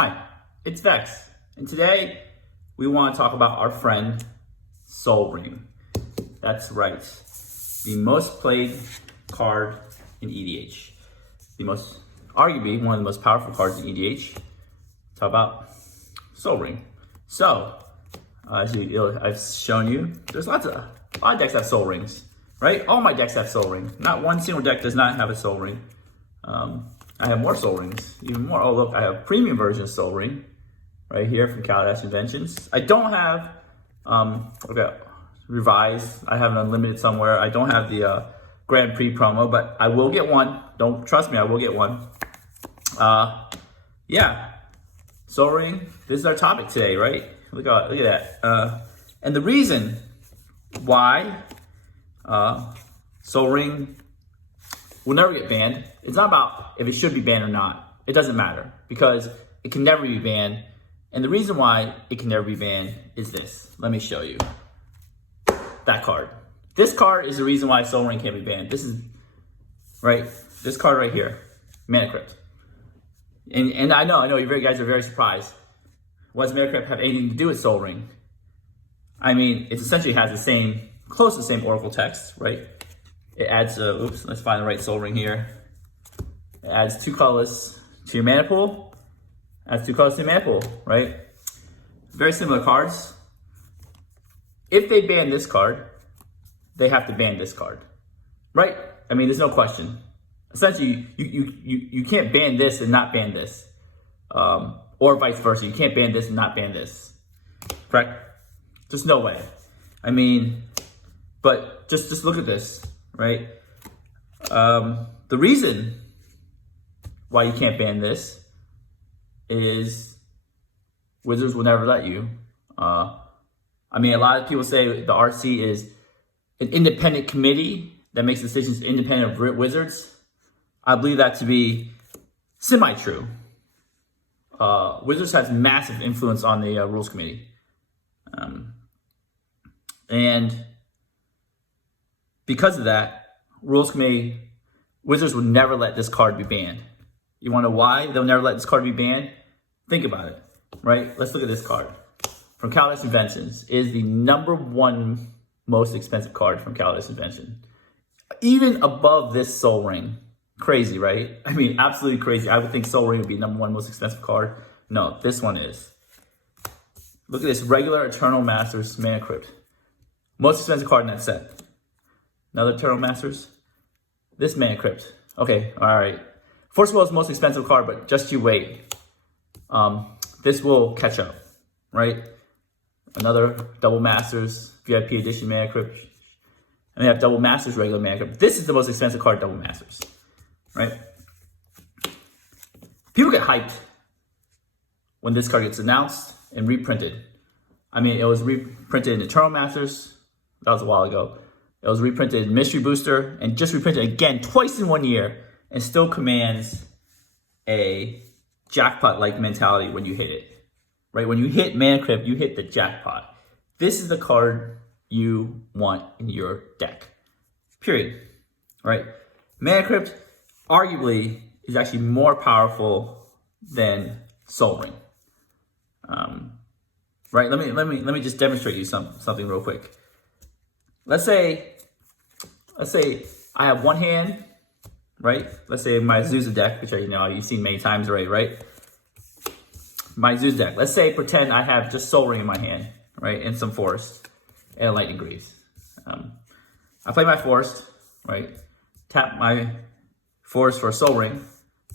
Hi, it's Vex, and today we want to talk about our friend Sol Ring. That's right, the most played card in EDH. Arguably one of the most powerful cards in EDH. Talk about Sol Ring. So, as I've shown you, there's a lot of decks have Sol Rings, right? All my decks have Sol Ring. Not one single deck does not have a Sol Ring. I have more Sol Rings, even more. Oh look, I have premium version of Sol Ring right here from Kaladesh Inventions. I don't have, revised. I have an unlimited somewhere. I don't have the Grand Prix promo, but I will get one. Don't trust me, I will get one. Yeah, Sol Ring. This is our topic today, right? Look at that. And the reason why Sol Ring will never get banned. It's not about if it should be banned or not. It doesn't matter because it can never be banned. And the reason why it can never be banned is this. Let me show you that card. This card is the reason why Sol Ring can't be banned. This is, right? This card right here, Mana Crypt. And I know you guys are very surprised. What does Mana Crypt have anything to do with Sol Ring? I mean, it essentially has close to the same Oracle text, right? It adds, let's find the right Sol Ring here. It adds 2 colors to your mana pool. Adds 2 colors to your mana pool, right? Very similar cards. If they ban this card, they have to ban this card, right? I mean, there's no question. Essentially, you can't ban this and not ban this. Or vice versa. You can't ban this and not ban this, correct? There's no way. I mean, but just look at this. Right? The reason why you can't ban this is Wizards will never let you. I mean, a lot of people say the RC is an independent committee that makes decisions independent of Wizards. I believe that to be semi-true. Wizards has massive influence on the rules committee. And because of that, rules committee, Wizards would never let this card be banned. You want to know why they'll never let this card be banned? Think about it, right? Let's look at this card. From Kaladesh Inventions is the #1 most expensive card from Kaladesh Invention. Even above this Sol Ring. Crazy, right? I mean, absolutely crazy. I would think Sol Ring would be #1 most expensive card. No, this one is. Look at this regular Eternal Masters Mana Crypt. Most expensive card in that set. Another Eternal Masters. This Mana Crypt. Okay, all right. First of all, it's the most expensive card, but just you wait. This will catch up, right? Another Double Masters VIP Edition Mana Crypt. And we have Double Masters regular Mana Crypt. This is the most expensive card, Double Masters, right? People get hyped when this card gets announced and reprinted. I mean, it was reprinted in Eternal Masters. That was a while ago. It was reprinted in Mystery Booster and just reprinted again twice in 1 year and still commands a jackpot-like mentality when you hit it, right? When you hit Mana Crypt, you hit the jackpot. This is the card you want in your deck, period, right? Mana Crypt arguably is actually more powerful than Sol Ring, right? Let me just demonstrate you something real quick. Let's say I have one hand, right? Let's say my Azusa deck, which you've seen many times already, right? My Azusa deck. Let's say pretend I have just Sol Ring in my hand, right? And some Forest and Lightning Greaves. I play my Forest, right? Tap my Forest for a Sol Ring.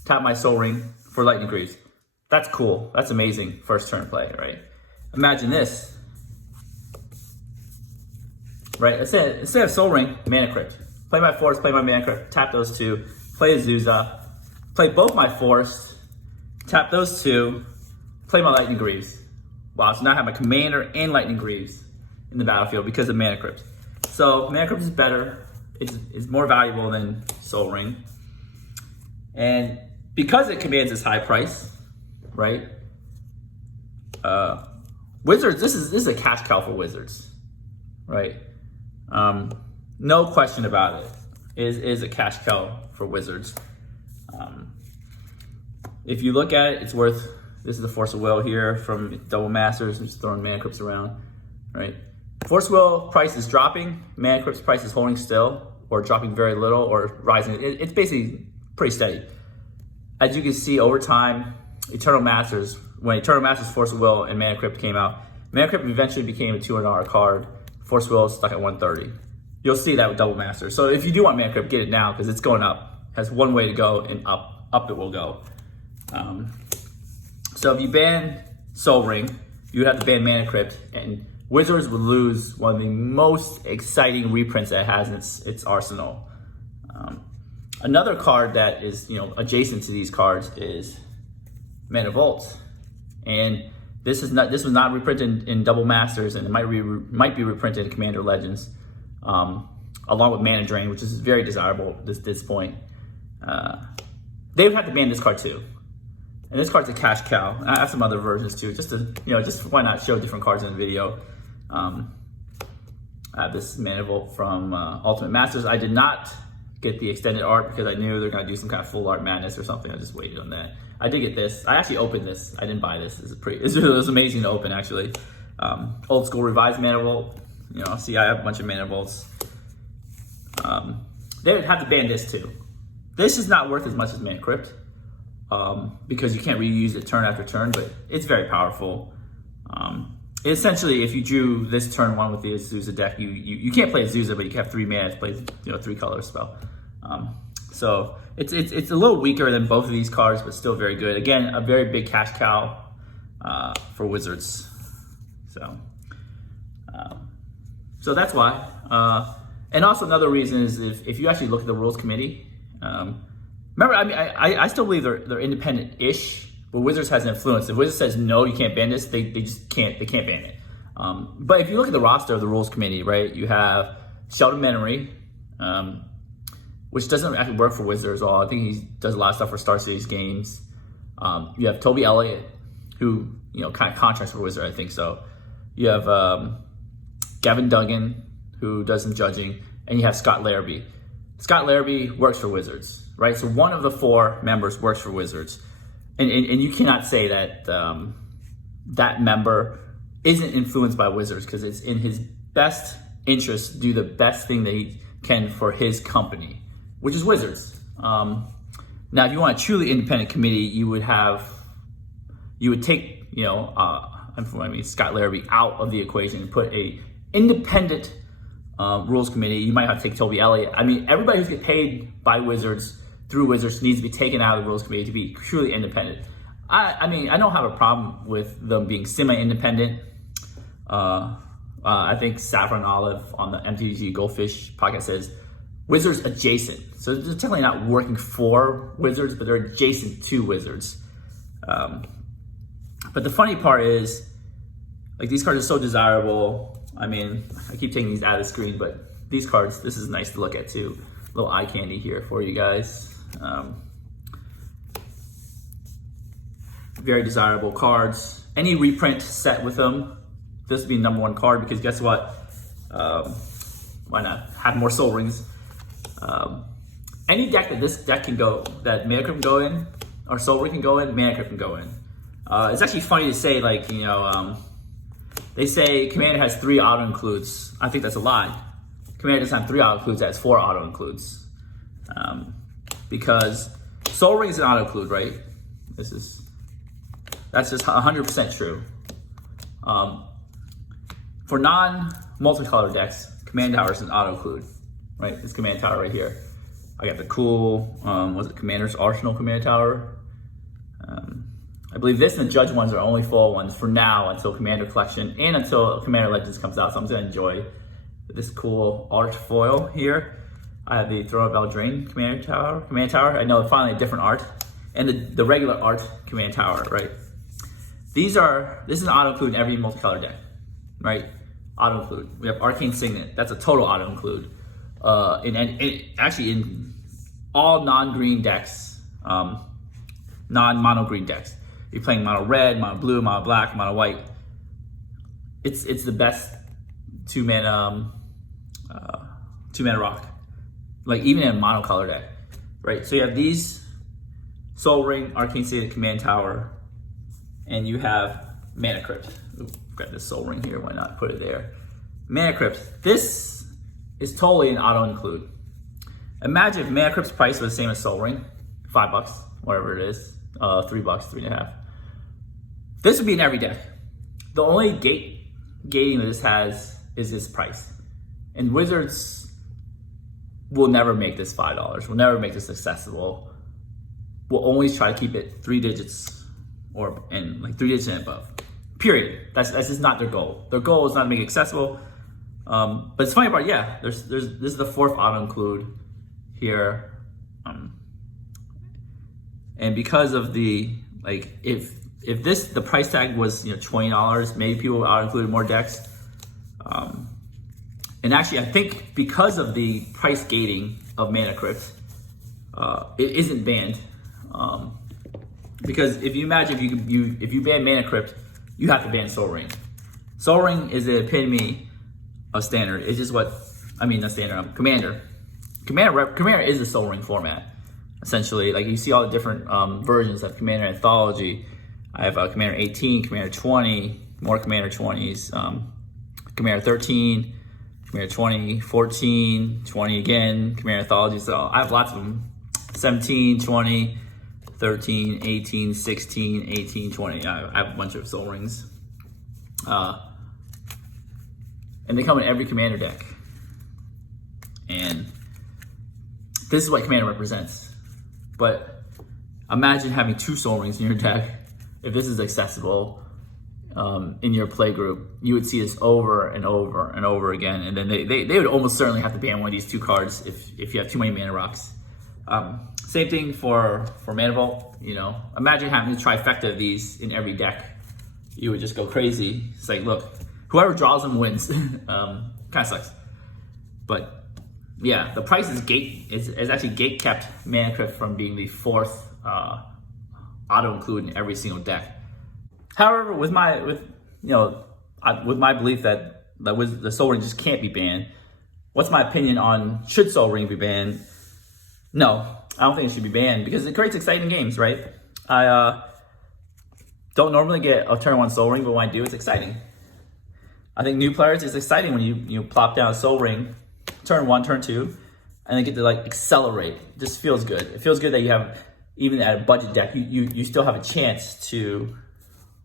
Tap my Sol Ring for Lightning Greaves. That's cool. That's amazing first turn play, right? Imagine this. Right, instead of Sol Ring, Mana Crypt. Play my Forest, play my Mana Crypt, tap those 2, play Azusa, play both my Forest, tap those 2, play my Lightning Greaves. Wow, so now I have my Commander and Lightning Greaves in the battlefield because of Mana Crypt. So Mana Crypt is better, it's more valuable than Sol Ring. And because it commands this high price, right? Wizards, this is a cash cow for Wizards, right? No question about it. Is a cash cow for Wizards. If you look at it, it's worth This is the Force of Will here from Double Masters. I'm just throwing Mana Crypts around, right? Force of Will price is dropping. Mana Crypt's price is holding still, or dropping very little, or rising. It's basically pretty steady. As you can see over time, Eternal Masters, when Eternal Masters, Force of Will, and Mana Crypt came out, Mana Crypt eventually became a $200 card. Force of Will is stuck at $130. You'll see that with Double Masters. So if you do want Mana Crypt, get it now because it's going up. It has one way to go, and up it will go. So if you ban Sol Ring, you would have to ban Mana Crypt, and Wizards would lose one of the most exciting reprints that it has in its arsenal. Another card that is adjacent to these cards is Mana Vault, and this was not reprinted in Double Masters, and it might be reprinted in Commander Legends, along with Mana Drain, which is very desirable at this point. They would have to ban this card too. And this card's a cash cow. I have some other versions too, just why not show different cards in the video. I have this Mana Vault from Ultimate Masters. I did not get the extended art because I knew they're gonna do some kind of full art madness or something. I just waited on that. I did get this. I actually opened this. I didn't buy this. It was amazing to open actually. Old school revised Mana Vault. See, I have a bunch of Mana Vaults. They would have to ban this too. This is not worth as much as Mana Crypt. Because you can't reuse it turn after turn, but it's very powerful. Essentially, if you drew this turn one with the Azusa deck, you can't play Azusa, but you can have 3 mana to play 3 color spell. So it's a little weaker than both of these cards, but still very good. Again, a very big cash cow for Wizards. So that's why. And also another reason is if you actually look at the rules committee. Remember, I still believe they're independent-ish, but Wizards has influence. If Wizards says no, you can't ban this, they just can't. They can't ban it. But if you look at the roster of the rules committee, right, you have Sheldon Menery, which doesn't actually work for Wizards at all. I think he does a lot of stuff for Star Series games. You have Toby Elliott, who kind of contracts for Wizards, I think so. You have Gavin Duggan, who does some judging, and you have Scott Larrabee. Scott Larrabee works for Wizards. Right, so one of the 4 members works for Wizards, and you cannot say that that member isn't influenced by Wizards because it's in his best interest to do the best thing that he can for his company, which is Wizards. Now, if you want a truly independent committee, you would take Scott Larrabee out of the equation and put a independent rules committee. You might have to take Toby Elliott. I mean, everybody who's get paid by Wizards through Wizards needs to be taken out of the rules committee to be truly independent. I mean, I don't have a problem with them being semi-independent. I think Saffron Olive on the MTG Goldfish podcast says Wizards adjacent. So they're technically not working for Wizards, but they're adjacent to Wizards. But the funny part is, like, these cards are so desirable. I mean, I keep taking these out of the screen, but these cards, this is nice to look at too. A little eye candy here for you guys. Very desirable cards. Any reprint set with them, this would be #1 card because guess what? Why not have more Sol Rings? Any deck that this deck can go, that Mana Crypt can go in, or Sol Ring can go in, Mana Crypt can go in. It's actually funny to say, like, they say Commander has 3 auto-includes. I think that's a lie. Commander doesn't have 3 auto-includes, it has 4 auto-includes. Because Sol Ring is an auto-include, right? That's just 100% true. For non-multicolor decks, Command Tower is an auto-include, right? This Command Tower right here. I got the cool, Commander's Arsenal Command Tower. I believe this and the Judge ones are only full ones for now until Commander Collection and until Commander Legends comes out. So I'm just gonna enjoy this cool art foil here. I have the Throne of Eldraine Command Tower. I know finally a different art, and the regular art Command Tower, right? This is an auto include in every multicolor deck, right? Auto include. We have Arcane Signet. That's a total auto include. Actually in all non-green decks, non-mono green decks. You're playing mono red, mono blue, mono black, mono white. It's the best 2-mana rock. Like even in a monocolor deck, right? So you have these Sol Ring, Arcane Signet, Command Tower, and you have Mana Crypt. Ooh, got this soul ring here, why not put it there? Mana Crypt, this is totally an auto include. Imagine if Mana Crypt's price was the same as soul ring, $5, whatever it is, $3, $3.50. This would be in every deck. The only gating that this has is this price. And Wizards will never make this $5. Will never make this accessible. We'll always try to keep it 3 digits and 3 digits and above. Period. That's just not their goal. Their goal is not to make it accessible. But it's funny part, yeah. This is the 4th auto include here, and because of the if the price tag was $20, maybe people would auto include more decks. And actually, I think because of the price gating of Mana Crypt, it isn't banned. Because if you imagine if you ban Mana Crypt, you have to ban Soul Ring. Soul Ring is the epitome of standard. It's just not standard. Commander. Commander is the Soul Ring format. Essentially, you see all the different versions of Commander Anthology. I have Commander 18, Commander 20, more Commander 20s, Commander 13, Commander 20, 14, 20 again, Commander Anthology. So I have lots of them. 17, 20, 13, 18, 16, 18, 20. I have a bunch of Soul Rings. And they come in every Commander deck. And this is what Commander represents. But imagine having 2 Soul Rings in your deck. If this is accessible in your play group, you would see this over and over and over again. And then they would almost certainly have to ban one of these 2 cards if you have too many mana rocks. Same thing for Mana Vault. Imagine having the trifecta of these in every deck. You would just go crazy. It's look, whoever draws them wins. Kind of sucks. But yeah, the price is actually gate kept Mana Crypt from being the 4th auto include in every single deck. However, with my belief that the Soul Ring just can't be banned, what's my opinion on should Soul Ring be banned? No, I don't think it should be banned because it creates exciting games, right? I don't normally get a turn 1 Soul Ring, but when I do, it's exciting. I think new players, it's exciting when you plop down a Soul Ring, turn 1, turn 2, and they get to accelerate. It just feels good. It feels good that you have, even at a budget deck, you still have a chance to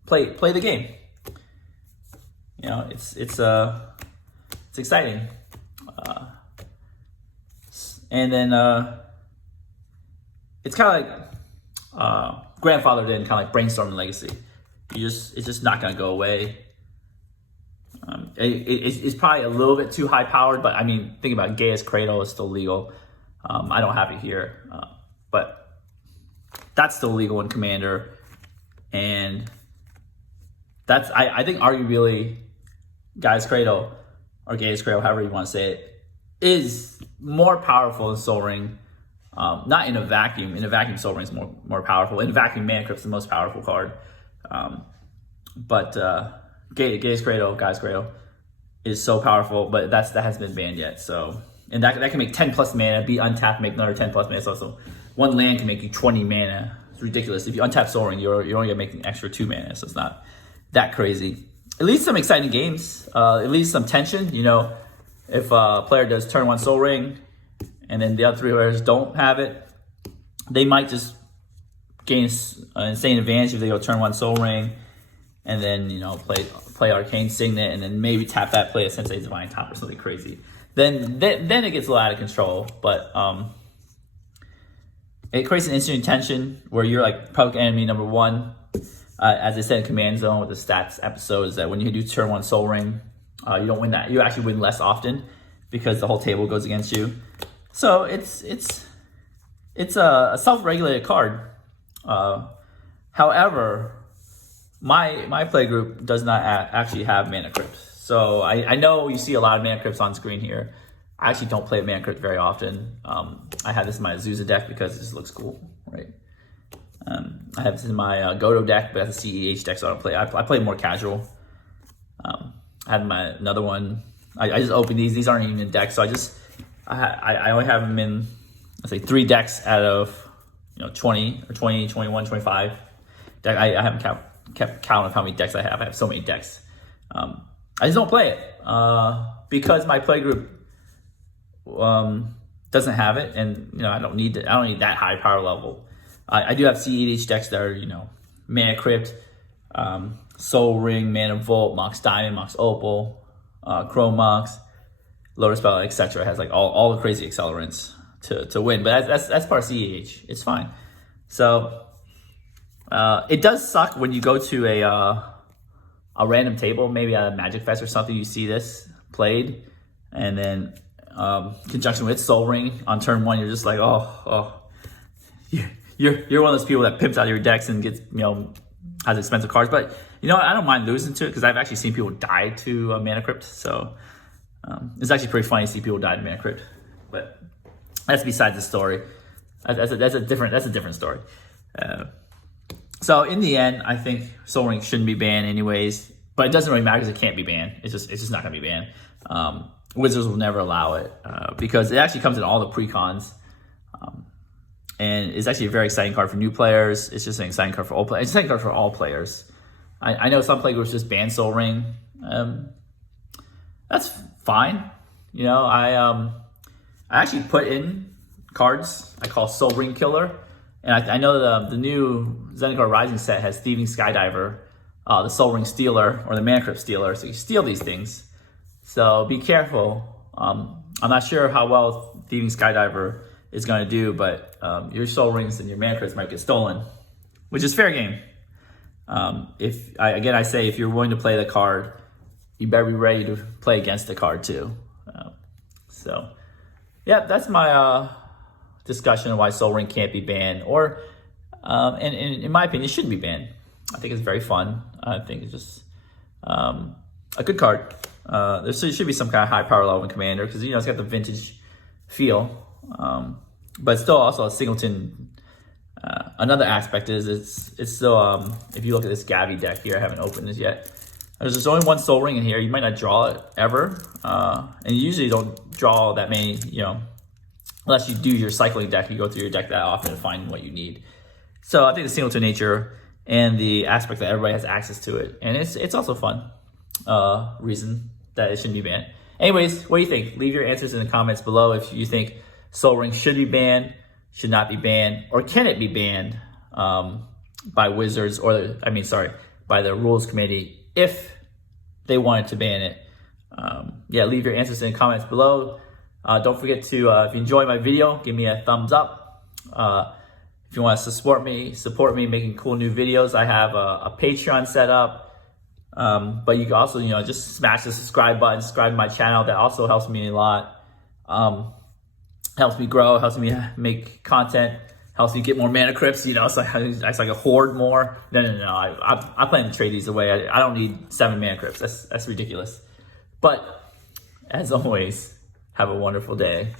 play the game. It's exciting. And then it's kind of grandfathered in, kind of like Brainstorming Legacy. It's just not going to go away. It's probably a little bit too high powered, but think about it, Gaia's Cradle is still legal. I don't have it here, but that's still legal in Commander, and that's I think arguably Gaia's Cradle or Gaia's Cradle, however you want to say it, is more powerful than Soul Ring. Not in a vacuum. In a vacuum, Soul Ring is more powerful. In a vacuum, Mana Crypt's the most powerful card. But Gaia's Cradle, Gaia's Cradle, is so powerful, but that hasn't been banned yet. So, and that can make 10 plus mana, be untapped, make another 10 plus mana. So 1 land can make you 20 mana. It's ridiculous. If you untap Soul Ring, you're only gonna make an extra 2 mana. So it's not that crazy. It leads to some exciting games. It leads to some tension. If a player does turn 1 Soul Ring, and then the other 3 players don't have it, they might just gain an insane advantage if they go turn 1 Soul Ring, and then play Arcane Signet, and then maybe tap that, play a Sensei Divine Top or something crazy. Then it gets a little out of control. But it creates an instant tension where you're public enemy number 1. As I said in Command Zone with the stats episodes, that when you do turn 1 Soul Ring, you don't win that. You actually win less often because the whole table goes against you. So it's a self-regulated card. However, my play group does not actually have Mana Crypt. So I know you see a lot of Mana Crypts on screen here. I actually don't play Mana Crypt very often. I have this in my Azusa deck because it just looks cool, right? I have this in my Godo deck, but that's a CEH deck, so I don't play. I play more casual. I had another one. I just opened these. These aren't even in deck, so I only have them in, let's say, 3 decks out of 20 or 20, 21, 25. Deck. I haven't kept count of how many decks I have. I have so many decks. I just don't play it because my play group doesn't have it, and I don't need it. I don't need that high power level. I do have EDH decks that are Mana Crypt, Soul Ring, Mana Vault, Mox Diamond, Mox Opal, Chrome Mox, Lotus Spell, etc. It has like all the crazy accelerants to win, but that's part of EDH. It's fine. So it does suck when you go to a random table, maybe at a Magic Fest or something. You see this played, and then conjunction with Soul Ring on turn 1, you're just like, you're one of those people that pimps out your decks and gets has expensive cards. But I don't mind losing to it because I've actually seen people die to Mana Crypt. So it's actually pretty funny to see people die to Mana Crypt. But that's besides the story. That's a different story. So in the end, I think Soul Ring shouldn't be banned anyways. But it doesn't really matter because it can't be banned. It's just not gonna be banned. Wizards will never allow it because it actually comes in all the precons. And it's actually a very exciting card for new players. It's just an exciting card for all players. It's an exciting card for all players. I know some playgroups just ban Soul Ring. That's fine. I actually put in cards I call Soul Ring Killer. And I know the new Zendikar Rising set has Thieving Skydiver, the Soul Ring Stealer, or the Mana Crypt Stealer. So you steal these things. So be careful. I'm not sure how well Thieving Skydiver is going to do, but your Soul Rings and your Mana Crypts might get stolen, which is fair game. I say, if you're willing to play the card, you better be ready to play against the card too. Yeah, that's my discussion of why Soul Ring can't be banned, or and in my opinion, it shouldn't be banned. I think it's very fun. I think it's just a good card. There should be some kind of high power level in Commander because it's got the vintage feel, but still also a singleton. Another aspect is it's still if you look at this Gavi deck here, I haven't opened this yet. There's just only one Soul Ring in here. You might not draw it ever, and you usually don't draw that many. Unless you do your cycling deck, you go through your deck that often and find what you need. So I think the singleton nature and the aspect that everybody has access to it, and it's also fun. Reason that it shouldn't be banned. Anyways, what do you think? Leave your answers in the comments below if you think Soul Ring should be banned, should not be banned, or can it be banned by Wizards, or by the Rules Committee if they wanted to ban it. Yeah, leave your answers in the comments below. Don't forget to, if you enjoy my video, give me a thumbs up. If you want to support me making cool new videos, I have a Patreon set up. But you can also, just smash the subscribe button, subscribe to my channel. That also helps me a lot. Helps me grow, helps me make content, helps me get more Mana Crypts. So I can hoard more. No. I plan to trade these away. I don't need 7 Mana Crypts. That's ridiculous. But as always, have a wonderful day.